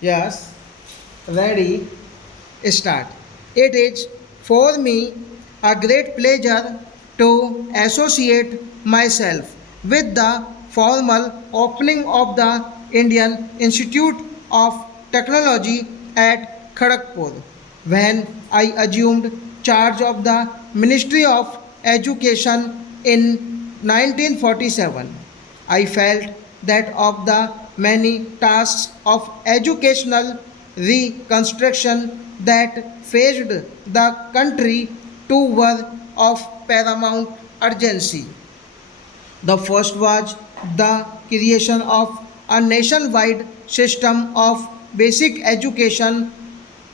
Yes, ready, start. It is for me a great pleasure to associate myself with the formal opening of the Indian Institute of Technology at Kharagpur when I assumed charge of the Ministry of Education in 1947. I felt that of the many tasks of educational reconstruction that faced the country, two were of paramount urgency. The first was the creation of a nationwide system of basic education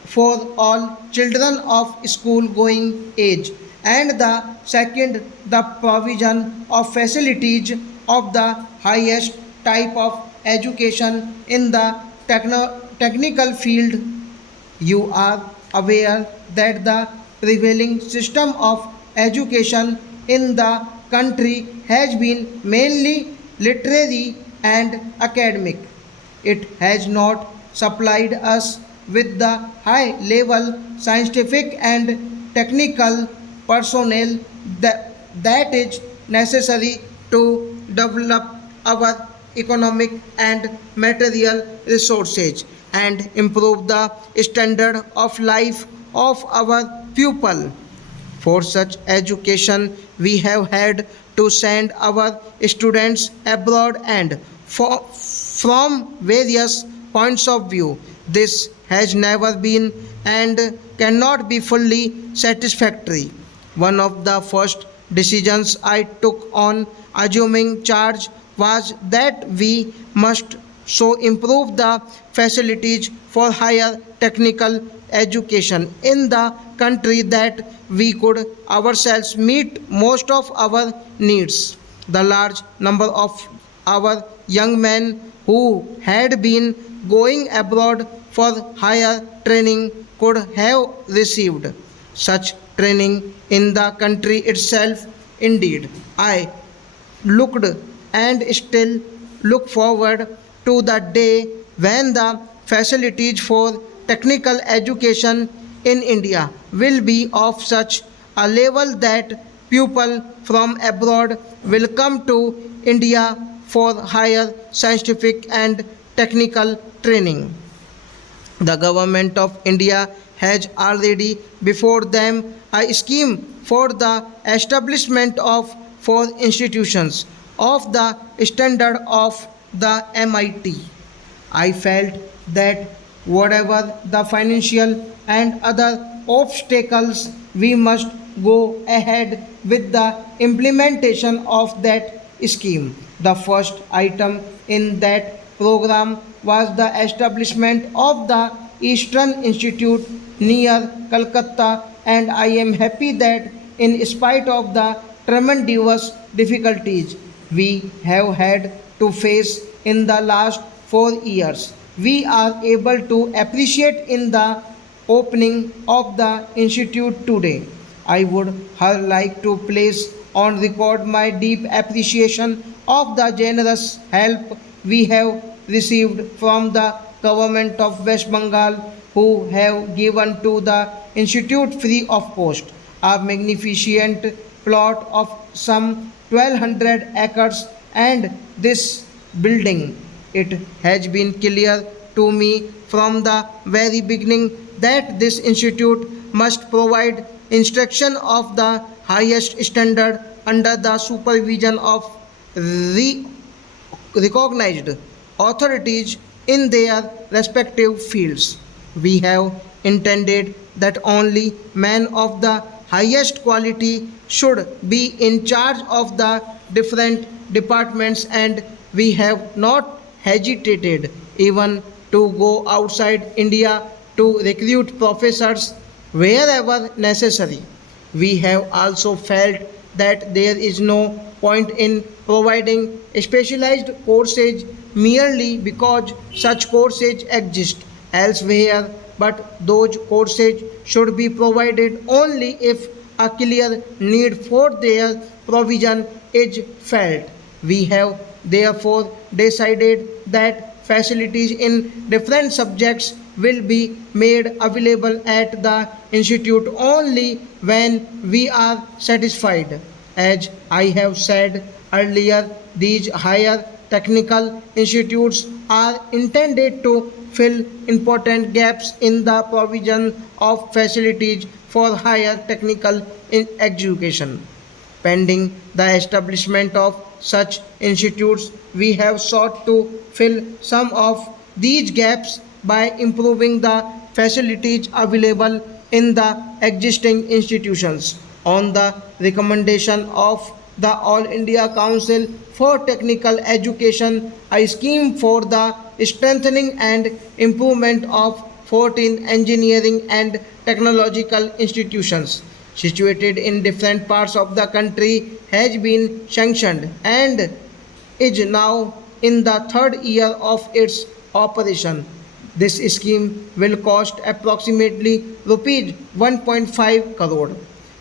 for all children of school going age, and the second the provision of facilities of the highest type of education in the technical field. You are aware that the prevailing system of education in the country has been mainly literary and academic. It has not supplied us with the high level scientific and technical personnel that is necessary to develop our economic and material resources and improve the standard of life of our pupil. For such education, we have had to send our students abroad and from various points of view. This has never been and cannot be fully satisfactory. One of the first decisions I took on assuming charge was that we must so improve the facilities for higher technical education in the country that we could ourselves meet most of our needs. The large number of our young men who had been going abroad for higher training could have received such training in the country itself. Indeed, I looked and still look forward to the day when the facilities for technical education in India will be of such a level that people from abroad will come to India for higher scientific and technical training. The government of India has already before them a scheme for the establishment of four institutions of the standard of the MIT. I felt that whatever the financial and other obstacles, we must go ahead with the implementation of that scheme. The first item in that program was the establishment of the Eastern Institute near Calcutta, and I am happy that, in spite of the tremendous difficulties we have had to face in the last 4 years, we are able to appreciate in the opening of the institute today. I would like to place on record my deep appreciation of the generous help we have received from the government of West Bengal, who have given to the institute free of cost a magnificent plot of some 1200 acres and this building. It has been clear to me from the very beginning that this institute must provide instruction of the highest standard under the supervision of re- recognized authorities in their respective fields. We have intended that only men of the highest quality should be in charge of the different departments, and we have not hesitated even to go outside India to recruit professors wherever necessary. We have also felt that there is no point in providing specialized courses merely because such courses exist elsewhere, but those courses should be provided only if a clear need for their provision is felt. We have therefore decided that facilities in different subjects will be made available at the institute only when we are satisfied. As I have said earlier, these higher technical institutes are intended to fill important gaps in the provision of facilities for higher technical education. Pending the establishment of such institutes, we have sought to fill some of these gaps by improving the facilities available in the existing institutions. On the recommendation of the All India Council for Technical Education, a scheme for the strengthening and improvement of 14 engineering and technological institutions situated in different parts of the country has been sanctioned and is now in the third year of its operation. This scheme will cost approximately rupees 1.5 crore.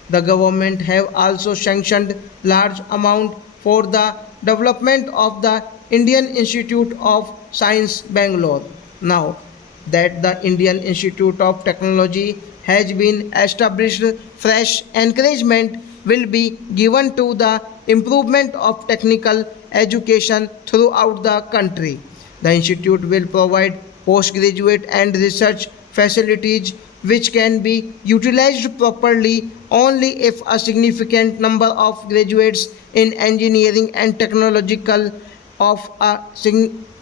The government have also sanctioned large amount for the development of the Indian Institute of Science Bangalore. Now that the Indian Institute of Technology has been established, fresh encouragement will be given to the improvement of technical education throughout the country. The institute will provide postgraduate and research facilities which can be utilized properly only if a significant number of graduates in engineering and technological of a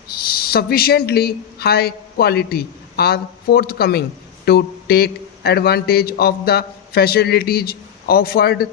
sufficiently high quality are forthcoming to take advantage of the facilities offered.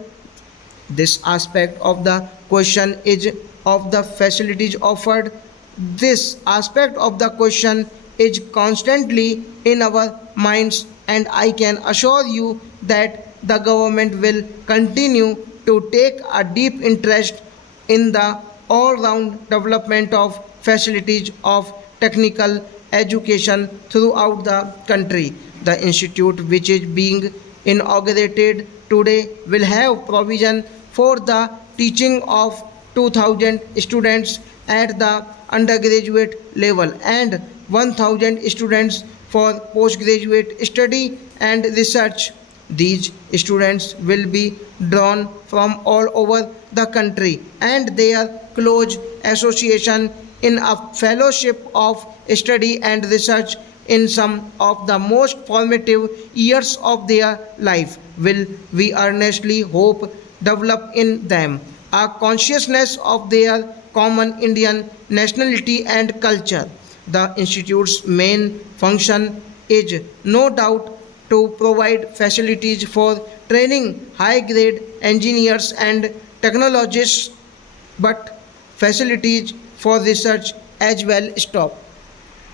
This aspect of the question is of the facilities offered. This aspect of the question is constantly in our minds, and I can assure you that the government will continue to take a deep interest in the all round development of facilities of technical education throughout the country. The institute, which is being inaugurated today, will have provision for the teaching of 2000 students at the undergraduate level and 1000 students for postgraduate study and research. These students will be drawn from all over the country and their close association in a fellowship of study and research in some of the most formative years of their life will, we earnestly hope, develop in them a consciousness of their common Indian nationality and culture. The institute's main function is no doubt to provide facilities for training high grade engineers and technologists, but facilities for research as well. Stop.